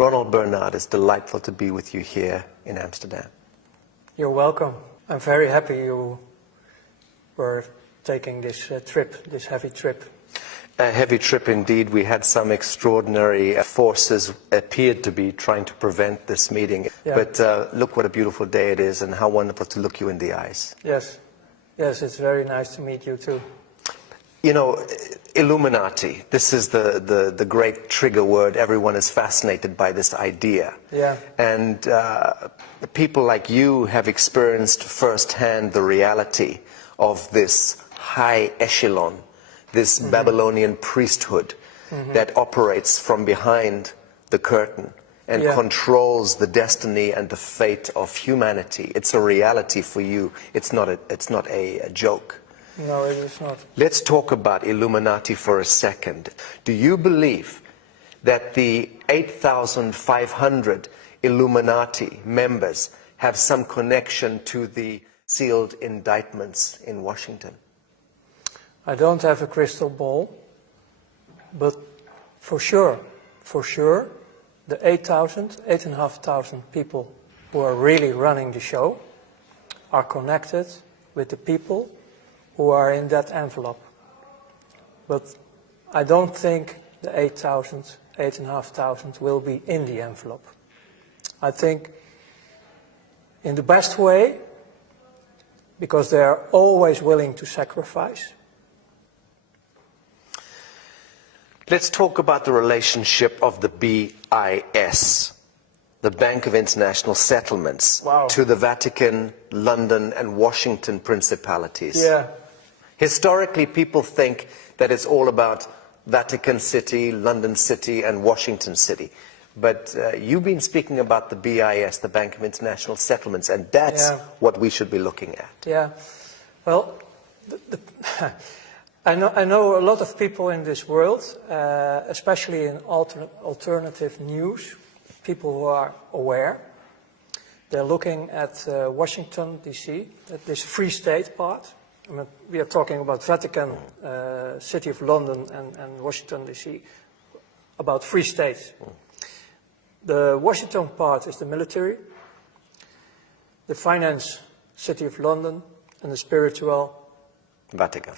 Ronald Bernard, it's delightful to be with you here in Amsterdam. You're welcome. I'm very happy you were taking this trip, this heavy trip. A heavy trip indeed. We had some extraordinary forces appeared to be trying to prevent this meeting. Yeah. But look what a beautiful day it is and how wonderful to look you in the eyes. Yes, yes, it's very nice to meet you too. You know, Illuminati, this is the great trigger word. Everyone is fascinated by this idea. Yeah. And people like you have experienced firsthand the reality of this high echelon, this Babylonian priesthood that operates from behind the curtain and controls the destiny and the fate of humanity. It's a reality for you. It's not a joke. No, it is not. Let's talk about Illuminati for a second. Do you believe that the 8,500 Illuminati members have some connection to the sealed indictments in Washington? I don't have a crystal ball, but for sure, the 8,500 people who are really running the show are connected with the people who are in that envelope. But I don't think the 8,500 will be in the envelope. I think in the best way, because they are always willing to sacrifice. Let's talk about the relationship of the BIS, the Bank of International Settlements, to the Vatican, London, and Washington principalities. Yeah. Historically, people think that it's all about Vatican City, London City, and Washington City. But you've been speaking about the BIS, the Bank of International Settlements, and that's what we should be looking at. Yeah. Well, I know a lot of people in this world, especially in alternative news, people who are aware. They're looking at Washington, D.C., at this Free State part. I mean, we are talking about Vatican, City of London, and Washington, D.C., about Free States. The Washington part is the military, the finance, City of London, and the spiritual, Vatican.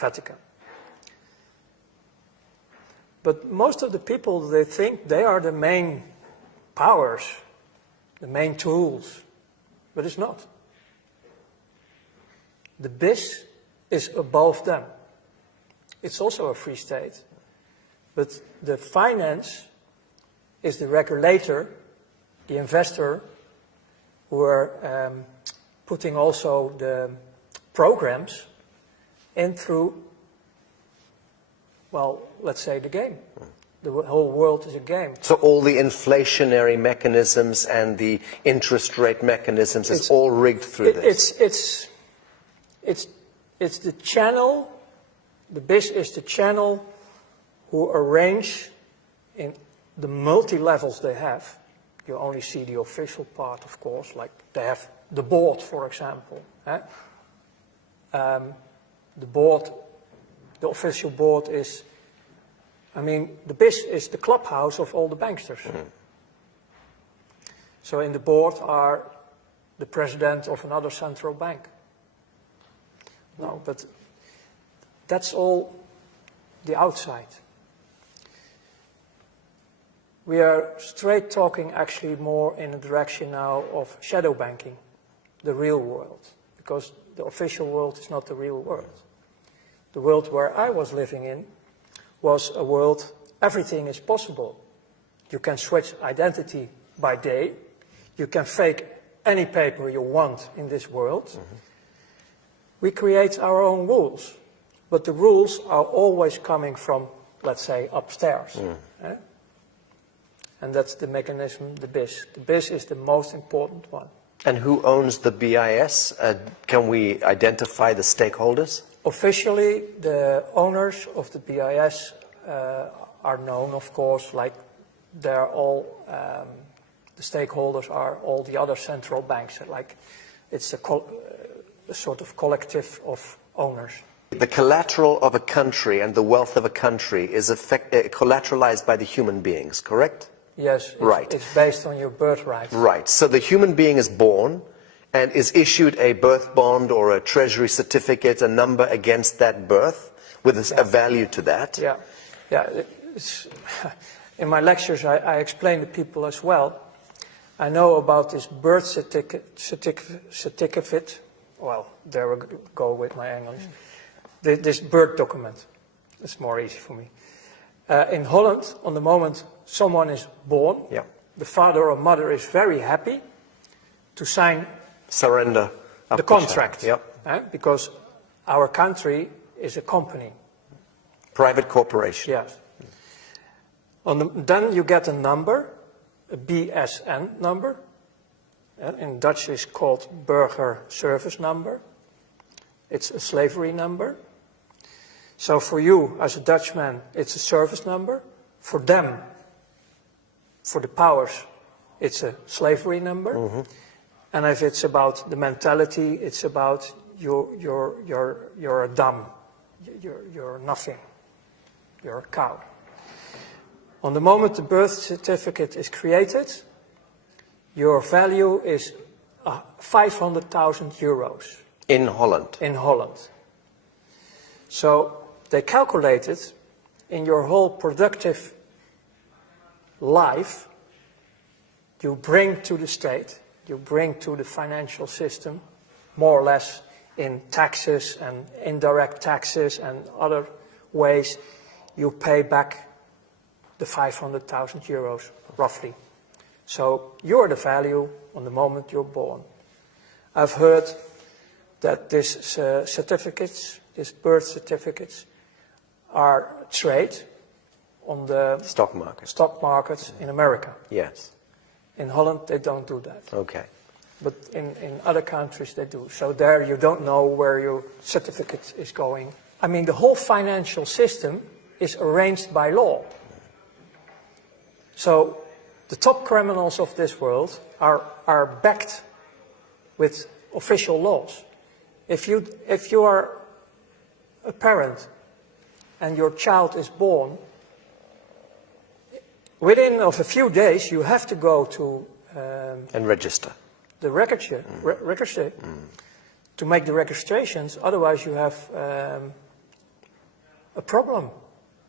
But most of the people, they think they are the main powers, the main tools, but it's not. The BIS is above them. It's also a free state, but the finance is the regulator, the investor, who are putting also the programs in through, well, let's say the game. The whole world is a game. So all the inflationary mechanisms and the interest rate mechanisms is all rigged through this? It's the channel, the BIS is the channel who arrange in the multi-levels they have. You only see the official part, of course, like they have the board, for example. The board, the official board is, I mean, the BIS is the clubhouse of all the banksters. So in the board are the president of another central bank. No, but that's all the outside. We are straight talking actually more in the direction now of shadow banking, the real world, because the official world is not the real world. The world where I was living in was a world, everything is possible. You can switch identity by day, you can fake any paper you want in this world. We create our own rules, but the rules are always coming from, let's say, upstairs. And that's the mechanism, the BIS. The BIS is the most important one. And who owns the BIS? Can we identify the stakeholders? Officially, the owners of the BIS are known, of course, like they're all, the stakeholders are all the other central banks. Like it's a sort of collective of owners. The collateral of a country and the wealth of a country is collateralized by the human beings, correct? Yes, Right. it's based on your birthright. Right. So the human being is born and is issued a birth bond or a treasury certificate, a number against that birth, with a value to that. Yeah, yeah. In my lectures, I explain to people as well. I know about this birth certificate. Well, there we go with my English. This birth document. It's more easy for me. In Holland, on the moment someone is born, the father or mother is very happy to sign surrender the contract. Because our country is a company. Private corporation. Yes. Then you get a number, a BSN number. In Dutch it's called Burger Service Number. It's a slavery number. So for you, as a Dutchman, it's a service number. For them, for the powers, it's a slavery number. Mm-hmm. And if it's about the mentality, it's about you're a dumb, you're nothing, you're a cow. On the moment the birth certificate is created, your value is 500,000 euros. In Holland? In Holland. So they calculated in your whole productive life, you bring to the state, you bring to the financial system, more or less in taxes and indirect taxes and other ways, you pay back the 500,000 euros, roughly. So you're the value on the moment you're born. I've heard that these certificates, these birth certificates, are trade on the stock market in America. Yes. In Holland, they don't do that. Okay. But in other countries, they do. So there you don't know where your certificate is going. I mean, the whole financial system is arranged by law. So the top criminals of this world are backed with official laws. If you are a parent and your child is born, within of a few days you have to go to and register the register to make the registrations. Otherwise, you have a problem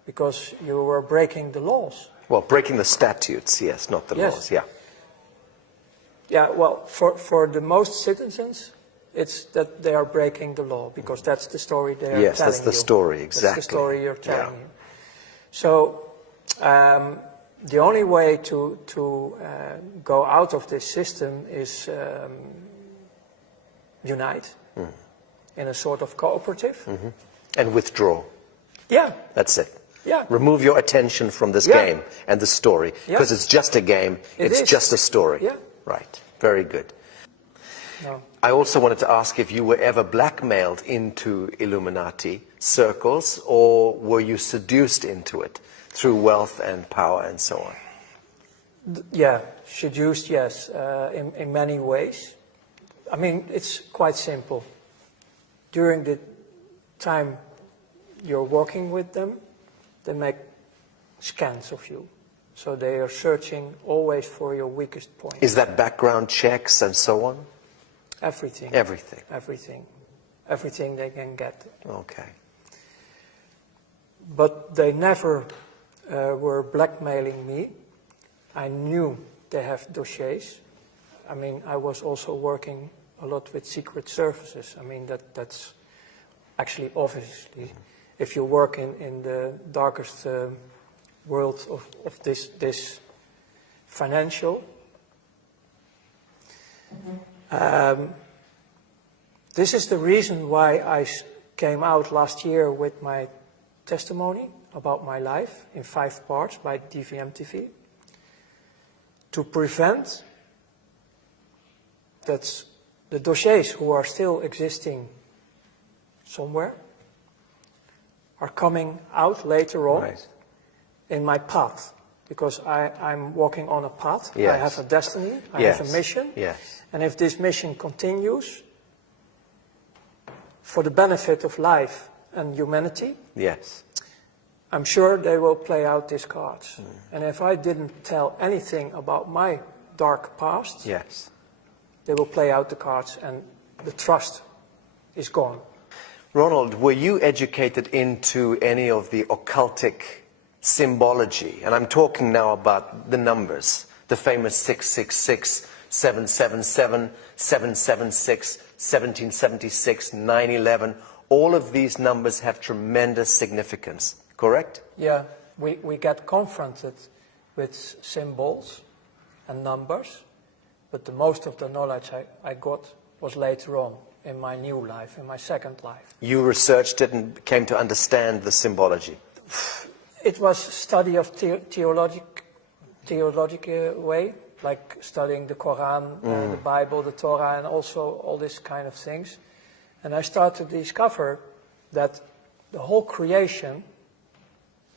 because you are breaking the laws. Well, breaking the statutes, yes, not the laws. Yeah. Yeah. Well, for the most citizens, it's that they are breaking the law because that's the story they are telling you. Yes, that's the story, exactly. That's the story you're telling you. So the only way to go out of this system is unite in a sort of cooperative. Mm-hmm. And withdraw. Yeah. That's it. Yeah. Remove your attention from this game and the story, because it's just a game, it's just a story. Yeah. Right. Very good. No. I also wanted to ask if you were ever blackmailed into Illuminati circles, or were you seduced into it through wealth and power and so on? Yeah, seduced, yes, in many ways. I mean, it's quite simple. During the time you're working with them, they make scans of you. So they are searching always for your weakest point. Is that background checks and so on? Everything. Everything. Everything. Everything they can get. Okay. But they never were blackmailing me. I knew they have dossiers. I mean, I was also working a lot with secret services. I mean, that's actually obviously, if you work in the darkest world of this financial, this is the reason why I came out last year with my testimony about my life in 5 parts by DVM TV, to prevent that the dossiers who are still existing somewhere are coming out later on in my path, because I'm walking on a path. Yes. I have a destiny, I have a mission, and if this mission continues for the benefit of life and humanity, I'm sure they will play out these cards. And if I didn't tell anything about my dark past, Yes. they will play out the cards and the trust is gone. Ronald, were you educated into any of the occultic symbology? And I'm talking now about the numbers, the famous 666, 777, 776, 1776, 9/11. All of these numbers have tremendous significance, correct? Yeah, we get confronted with symbols and numbers, but the most of the knowledge I got was later on in my new life, in my second life. You researched it and came to understand the symbology. It was study of theological way, like studying the Quran, the Bible, the Torah, and also all these kind of things. And I started to discover that the whole creation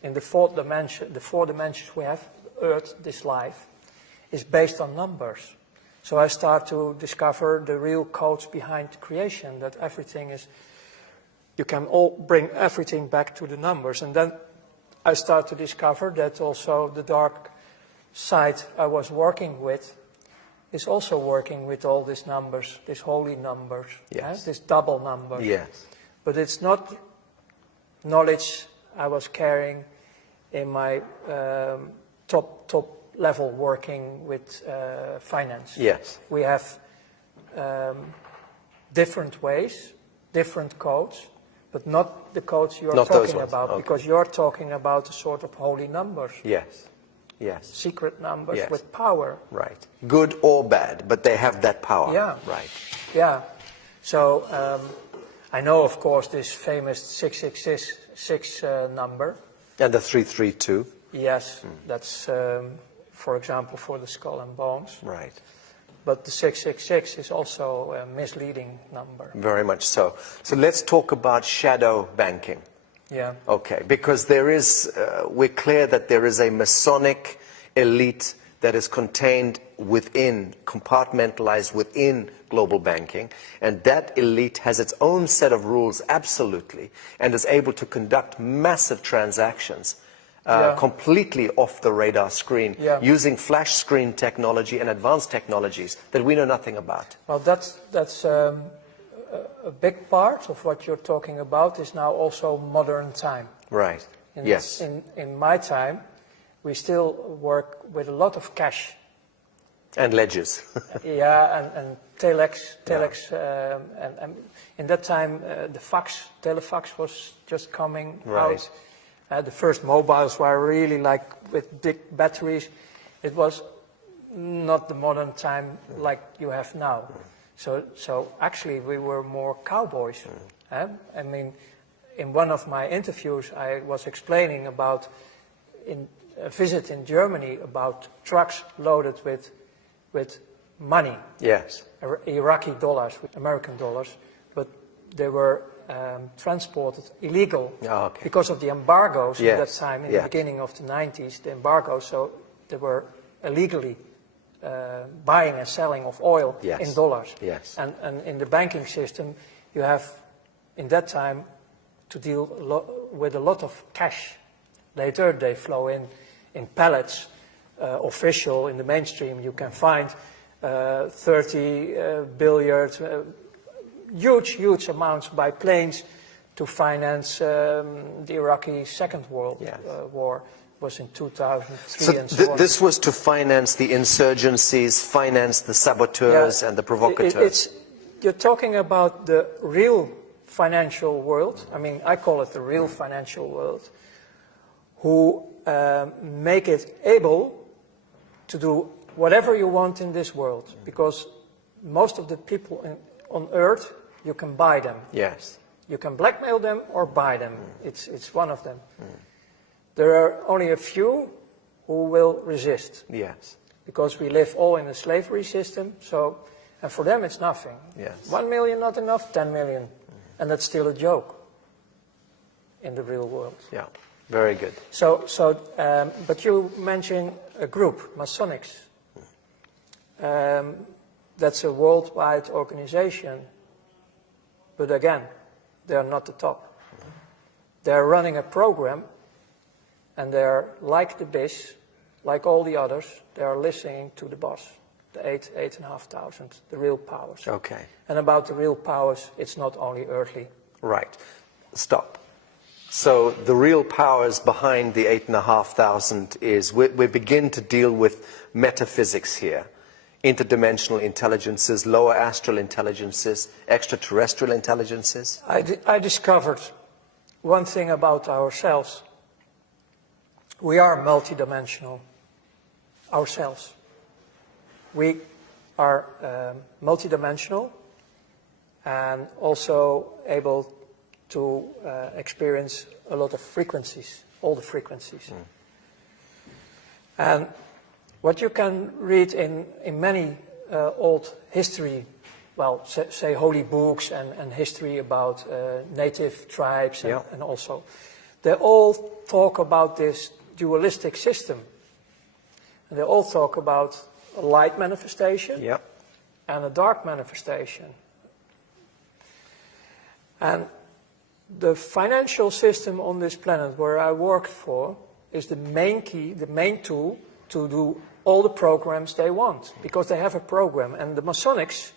in the four dimensions we have, Earth, this life, is based on numbers. So I start to discover the real codes behind creation, that everything is, you can all bring everything back to the numbers. And then I start to discover that also the dark side I was working with is also working with all these numbers, these holy numbers, yes. These double numbers. Yes. But it's not knowledge I was carrying in my top level working with finance. Yes. We have different ways, different codes, but not the codes you're talking about, okay. Because you're talking about a sort of holy numbers. Yes. Yes. Secret numbers Yes. with power. Right. Good or bad, but they have that power. Yeah. Right. Yeah. So I know, of course, this famous 666 number. And the 332. Yes, that's, for example, for the skull and bones. Right. But the 666 is also a misleading number. Very much so. So let's talk about shadow banking. Yeah. Okay, because there is, we're clear that there is a Masonic elite that is contained within, compartmentalized within global banking, and that elite has its own set of rules, absolutely, and is able to conduct massive transactions completely off the radar screen, using flash screen technology and advanced technologies that we know nothing about. Well, that's a big part of what you're talking about is now also modern time. Right. Yes. In my time, we still work with a lot of cash. And ledgers. And telex, and in that time the telefax was just coming out. The first mobiles were really like with big batteries. It was not the modern time like you have now. So actually we were more cowboys. I mean, in one of my interviews I was explaining about a visit in Germany about trucks loaded with money. Yes. Iraqi dollars, with American dollars, but they were transported illegal because of the embargoes at that time, in the beginning of the 90s, the embargoes, so they were illegally buying and selling of oil in dollars. Yes. And in the banking system, you have, in that time, to deal with a lot of cash. Later, they flow in pallets, official, in the mainstream, you can find 30 billion, huge amounts by planes to finance the Iraqi Second World War. Was in 2003 and so on. This was to finance the insurgencies, finance the saboteurs and the provocateurs. You're talking about the real financial world. I mean, I call it the real financial world, who make it able to do whatever you want in this world, because most of the people on Earth, you can buy them. Yes. You can blackmail them or buy them. It's one of them. There are only a few who will resist. Yes. Because we live all in a slavery system, so, and for them it's nothing. Yes. 1 million not enough, 10 million. And that's still a joke in the real world. Yeah, very good. But you mentioned a group, Masonics. That's a worldwide organization. But again, they are not the top. They are running a program And they're like the BIS, like all the others, they are listening to the boss, the 8,500, the real powers. Okay. And about the real powers, it's not only earthly. Right. Stop. So the real powers behind the 8,500 is, we begin to deal with metaphysics here. Interdimensional intelligences, lower astral intelligences, extraterrestrial intelligences. I discovered one thing about ourselves. We are multidimensional ourselves. We are multidimensional and also able to experience a lot of frequencies, all the frequencies. And what you can read in many old history, well, say holy books and history about native tribes and also, they all talk about this dualistic system. And they all talk about a light manifestation and a dark manifestation. And the financial system on this planet where I worked for is the main key, the main tool to do all the programs they want, because they have a program. And the Masonics,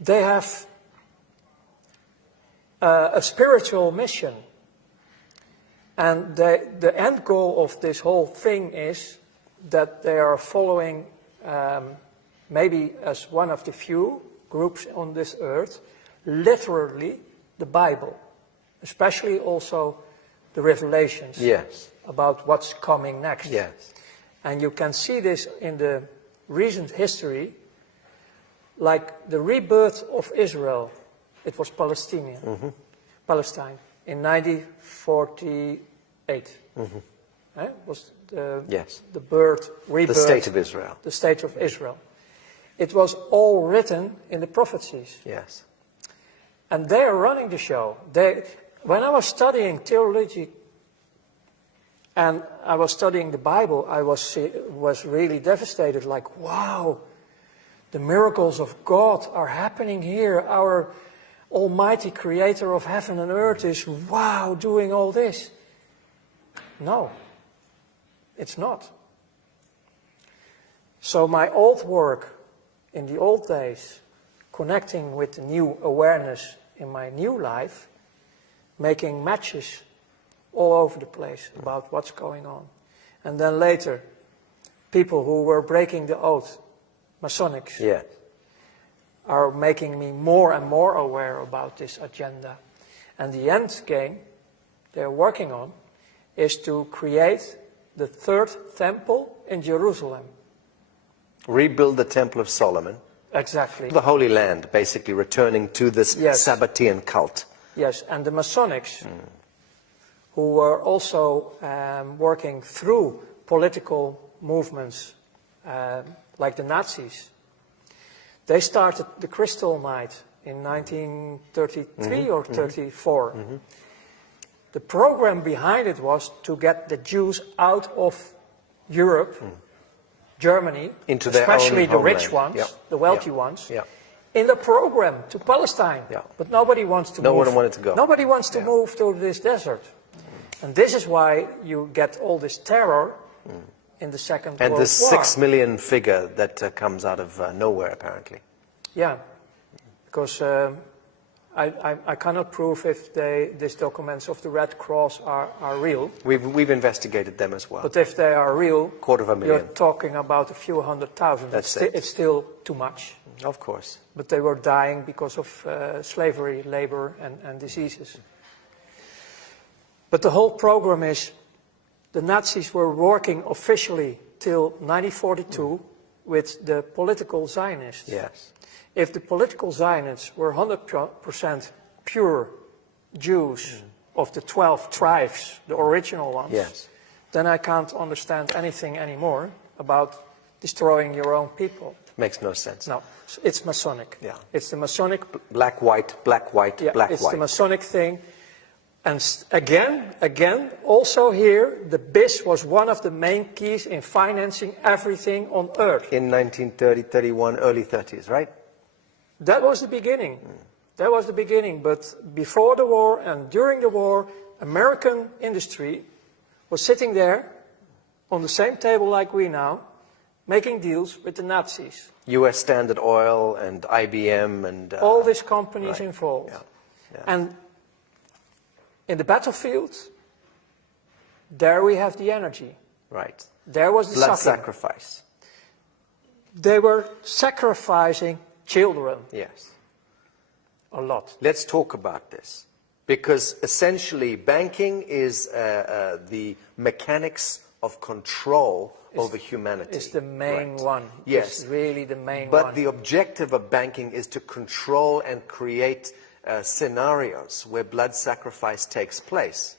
they have a spiritual mission. And the end goal of this whole thing is that they are following, maybe as one of the few groups on this earth, literally the Bible, especially also the Revelations about what's coming next. And you can see this in the recent history, like the rebirth of Israel. It was Palestine in 1948. Was the rebirth, the state of Israel. The state of Israel. It was all written in the prophecies. And they are running the show. When I was studying theology and I was studying the Bible, I was really devastated, like, wow, the miracles of God are happening here. Our Almighty Creator of heaven and earth is, wow, doing all this. No, it's not. So my old work in the old days, connecting with the new awareness in my new life, making matches all over the place about what's going on. And then later, people who were breaking the oath, Masonics, are making me more and more aware about this agenda. And the end game they're working on is to create the third temple in Jerusalem. Rebuild the Temple of Solomon. Exactly. The Holy Land, basically returning to this Sabbatean cult. Yes, and the Masonics, who were also working through political movements like the Nazis, they started the Crystal Night in 1933 or 34. The program behind it was to get the Jews out of Europe, Germany, into their especially own the rich homeland. ones, the wealthy ones, in the program to Palestine. But nobody wants to move. No one wanted to go. Nobody wants to move to this desert. And this is why you get all this terror in the Second World War. And this 6 million figure that comes out of nowhere, apparently. Yeah, because I cannot prove if these documents of the Red Cross are real. We've investigated them as well. But if they are real, 250,000. you're talking about a few 100,000. It's still too much. Of course. But they were dying because of slavery, labor, and diseases. But the whole program is, the Nazis were working officially till 1942 with the political Zionists. If the political Zionists were 100% pure Jews of the 12 tribes, the original ones, then I can't understand anything anymore about destroying your own people. Makes no sense. No, it's Masonic. It's the Masonic... Black, white, black, white, black, it's white. the Masonic thing. And again, also here, the BIS was one of the main keys in financing everything on Earth. In 1930, 31, early 30s, right? That was the beginning. That was the beginning. But before the war and during the war, American industry was sitting there on the same table like we now, making deals with the Nazis. U.S. Standard Oil and IBM and... all these companies right. involved. Yeah. Yeah. And in the battlefield, there we have the energy. Right. There was the Blood suffering. sacrifice. They were sacrificing children Yes. a lot. Let's talk about this. Because essentially banking is the mechanics of control over humanity. It's the main Right. one. Yes. It's really the main But one. the objective of banking is to control and create scenarios where blood sacrifice takes place.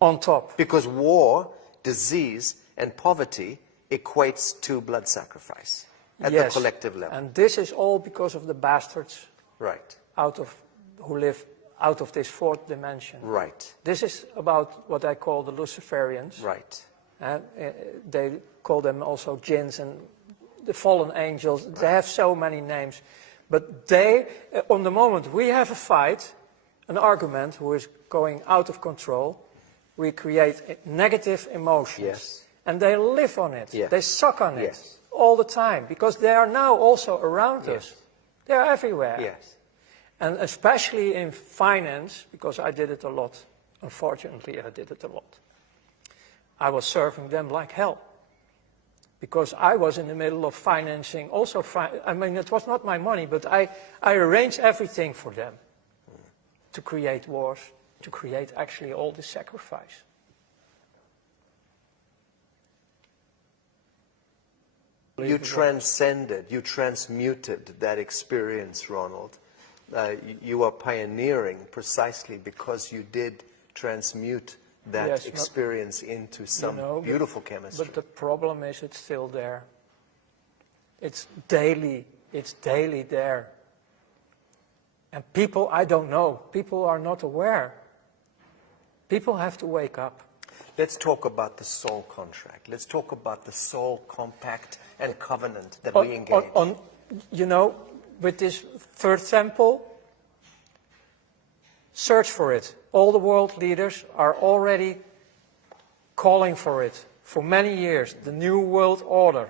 On top. Because war, disease, and poverty equates to blood sacrifice at the collective level. And this is all because of the bastards Right. who live out of this fourth dimension. Right. This is about what I call the Luciferians. Right. They call them also jinns and the fallen angels. Right. They have so many names. But they, on the moment we have a fight, an argument who is going out of control, we create negative emotions. Yes. And they live on it. Yes. They suck on it Yes. all the time because they are now also around Yes. us. They are everywhere. Yes. And especially in finance, because I did it a lot. Unfortunately, I did it a lot. I was serving them like hell. Because I was in the middle of financing also, I mean, it was not my money, but I arranged everything for them to create wars, to create actually all this sacrifice. You transcended, you transmuted that experience, Ronald. You are pioneering precisely because you did transmute that experience into some beautiful chemistry. But the problem is it's still there. It's daily there. And people, I don't know, people are not aware. People have to wake up. Let's talk about the soul contract. Let's talk about the soul compact and covenant that we engage. You know, with this third temple, search for it. All the world leaders are already calling for it for many years. The new world order,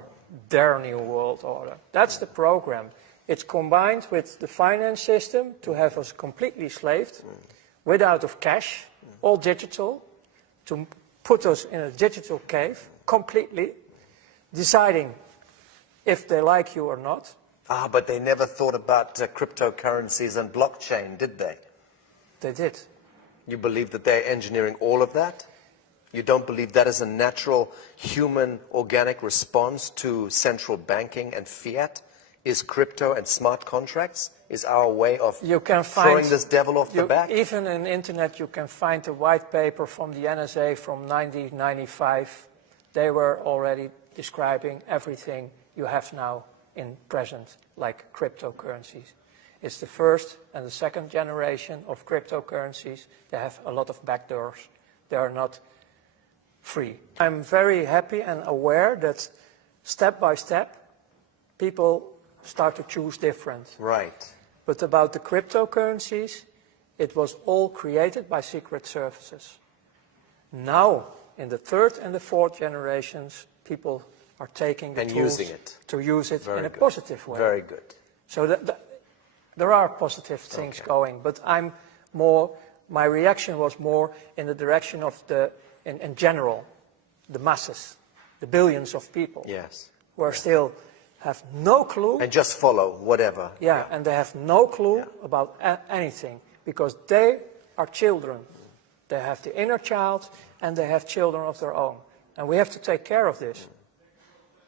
their new world order. That's the program. It's combined with the finance system to have us completely slaved, without of cash, all digital, to put us in a digital cave, completely, deciding if they like you or not. Ah, but they never thought about cryptocurrencies and blockchain, did they? They did. You believe that they're engineering all of that? You don't believe that is a natural human organic response to central banking and fiat? Is crypto and smart contracts? Is our way of throwing this devil off the back? Even on the internet you can find a white paper from the NSA from 1995. They were already describing everything you have now in present, like cryptocurrencies. It's the first and the second generation of cryptocurrencies. They have a lot of backdoors. They are not free. I'm very happy and aware that step by step, people start to choose different. Right. But about the cryptocurrencies, it was all created by secret services. Now, in the third and the fourth generations, people are taking the tools using it. to use it Very in a good. positive way. Very good. So there are positive things going, but my reaction was more in the direction of in general, the masses, the billions of people. Yes. Who are still have no clue. And just follow whatever. Yeah, and they have no clue about anything because they are children. They have the inner child and they have children of their own. And we have to take care of this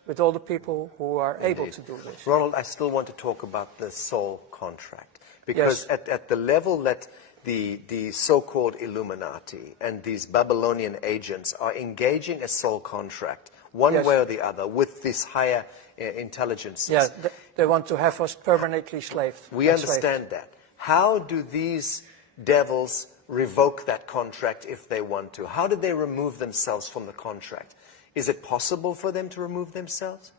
with all the people who are able to do this. Ronald, I still want to talk about the soul contract because at the level that the so-called Illuminati and these Babylonian agents are engaging a soul contract one way or the other with these higher intelligences. Yeah, they want to have us permanently slaved. We understand that. How do these devils revoke that contract if they want to? How do they remove themselves from the contract? Is it possible for them to remove themselves?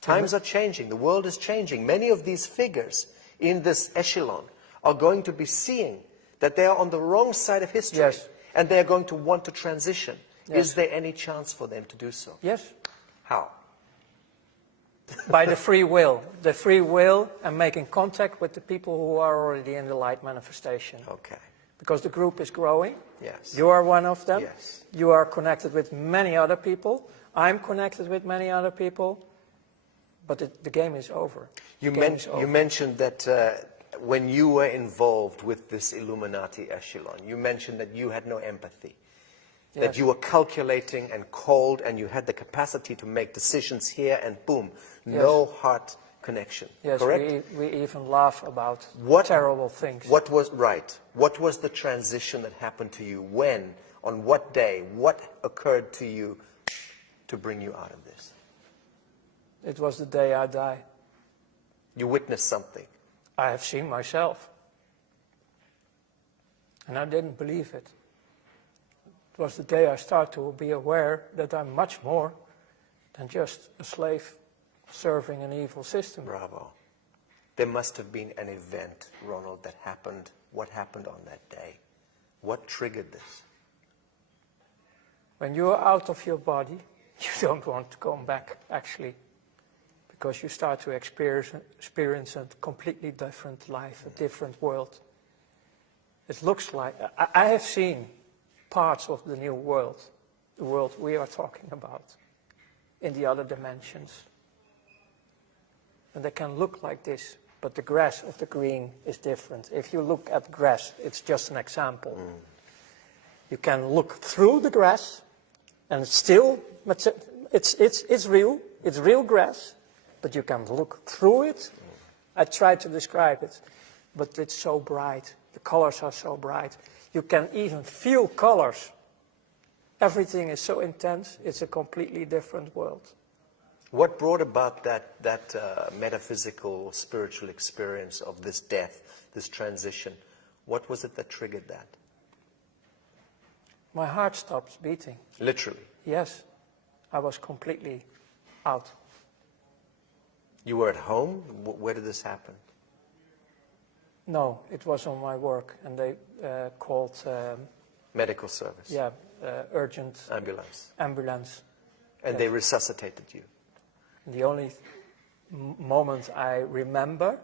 Times are changing. The world is changing. Many of these figures in this echelon are going to be seeing that they are on the wrong side of history. Yes. And they are going to want to transition Yes. Is there any chance for them to do so? Yes. How? By the free will. The free will and making contact with the people who are already in the light manifestation. Okay. Because the group is growing. Yes. You are one of them. Yes. You are connected with many other people. I'm connected with many other people. But the game is over. You mentioned that when you were involved with this Illuminati echelon, you mentioned that you had no empathy. Yes. That you were calculating and cold and you had the capacity to make decisions here and boom, no heart connection. Yes, correct? we even laugh about terrible things. What was the transition that happened to you? When? On what day? What occurred to you to bring you out of this? It was the day I died. You witnessed something. I have seen myself. And I didn't believe it. It was the day I started to be aware that I'm much more than just a slave serving an evil system. Bravo. There must have been an event, Ronald, that happened. What happened on that day? What triggered this? When you're out of your body, you don't want to come back, actually. Because you start to experience a completely different life, a different world. It looks like... I have seen parts of the new world, the world we are talking about, in the other dimensions. And they can look like this, but the grass of the green is different. If you look at grass, it's just an example. You can look through the grass, and it's still, it's real grass, but you can look through it. I tried to describe it, but it's so bright. The colors are so bright. You can even feel colors. Everything is so intense, it's a completely different world. What brought about that metaphysical, spiritual experience of this death, this transition? What was it that triggered that? My heart stops beating. Literally? Yes. I was completely out. You were at home? Where did this happen? No, it was on my work, and they called... medical service? Yeah, urgent... Ambulance? Ambulance. And they resuscitated you? The only moment I remember,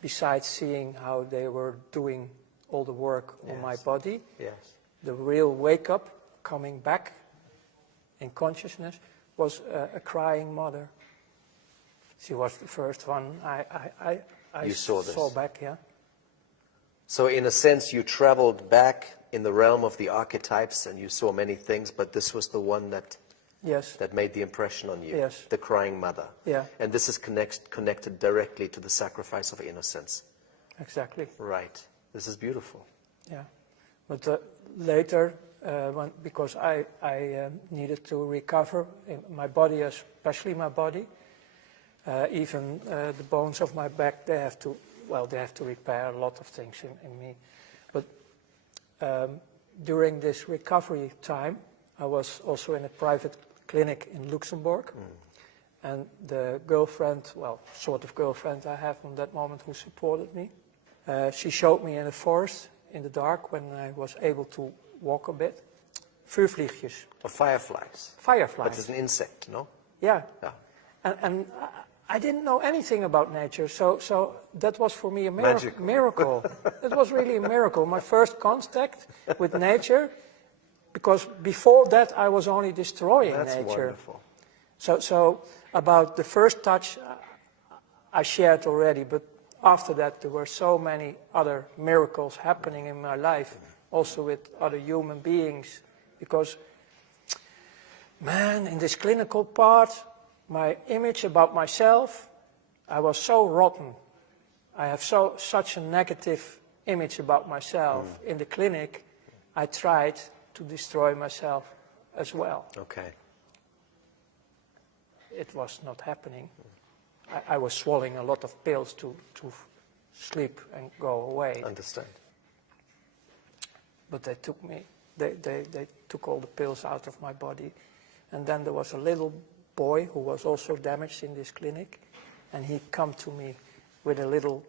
besides seeing how they were doing all the work on my body, the real wake-up, coming back in consciousness, was a crying mother. She was the first one I saw back, yeah. So in a sense, you traveled back in the realm of the archetypes and you saw many things, but this was the one that made the impression on you, the crying mother. Yeah. And this is connected directly to the sacrifice of innocence. Exactly. Right. This is beautiful. Yeah. But later, because I needed to recover in my body, especially my body, even the bones of my back, they have to repair a lot of things in me. But during this recovery time, I was also in a private clinic in Luxembourg. And the girlfriend, well, sort of girlfriend I have from that moment who supported me, she showed me in the forest, in the dark, when I was able to walk a bit, vuurvliegjes. Or fireflies. Fireflies. But it's an insect, no? Yeah. Yeah. And I didn't know anything about nature, so that was for me a miracle. It was really a miracle. My first contact with nature, because before that I was only destroying nature. That's wonderful. So about the first touch I shared already, but after that there were so many other miracles happening in my life, also with other human beings, because, man, in this clinical part, my image about myself, I was so rotten. I have such a negative image about myself. In the clinic, I tried to destroy myself as well. Okay. It was not happening. I was swallowing a lot of pills to sleep and go away. Understand. But they took me, they took all the pills out of my body. And then there was a little boy who was also damaged in this clinic, and he come to me with a little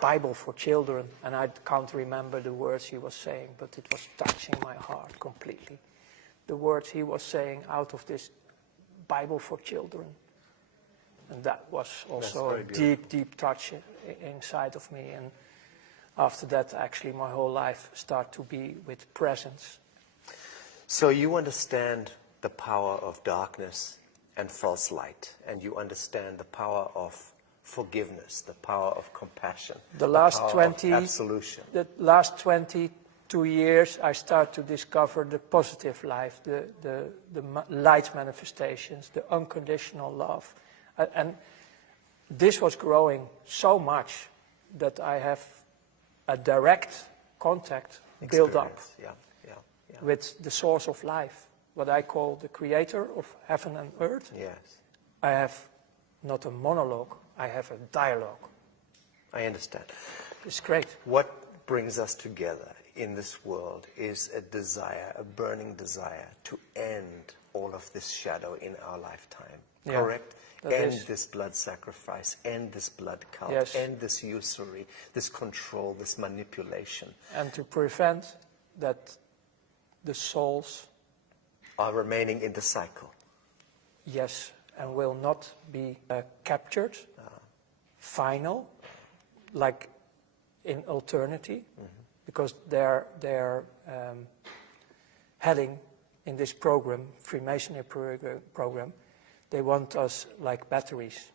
Bible for children, and I can't remember the words he was saying, but it was touching my heart completely. The words he was saying out of this Bible for children. And that was also a deep, deep touch inside of me. And after that, actually, my whole life started to be with presence. So you understand the power of darkness and false light, and you understand the power of forgiveness, the power of compassion, The last power 20, of absolution. The last 22 years, I start to discover the positive life, the light manifestations, the unconditional love. And this was growing so much that I have a direct contact built up with the source of life, what I call the creator of heaven and earth. Yes. I have not a monologue, I have a dialogue. I understand. It's great. What brings us together in this world is a desire, a burning desire to end all of this shadow in our lifetime. Yeah, correct? End this blood sacrifice, end this blood cult, Yes. end this usury, this control, this manipulation. And to prevent that the souls, Are remaining in the cycle. yes, and will not be captured, final, like in eternity, because they're heading in this program, Freemasonry program, they want us like batteries.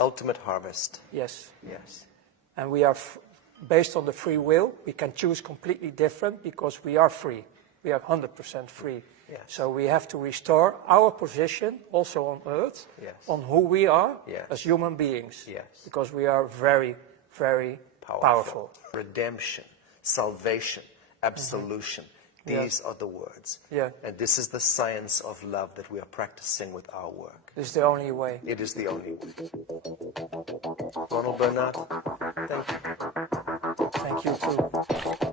Ultimate harvest. Yes. Yes. And we are, based on the free will, we can choose completely different because we are free. We are 100% free. Yes. So we have to restore our position, also on earth, Yes. on who we are Yes. as human beings. Yes. Because we are very, very powerful. Redemption, salvation, absolution. These are the words. Yeah. And this is the science of love that we are practicing with our work. This is the only way. It is the only way. Ronald Bernard, thank you. Thank you too.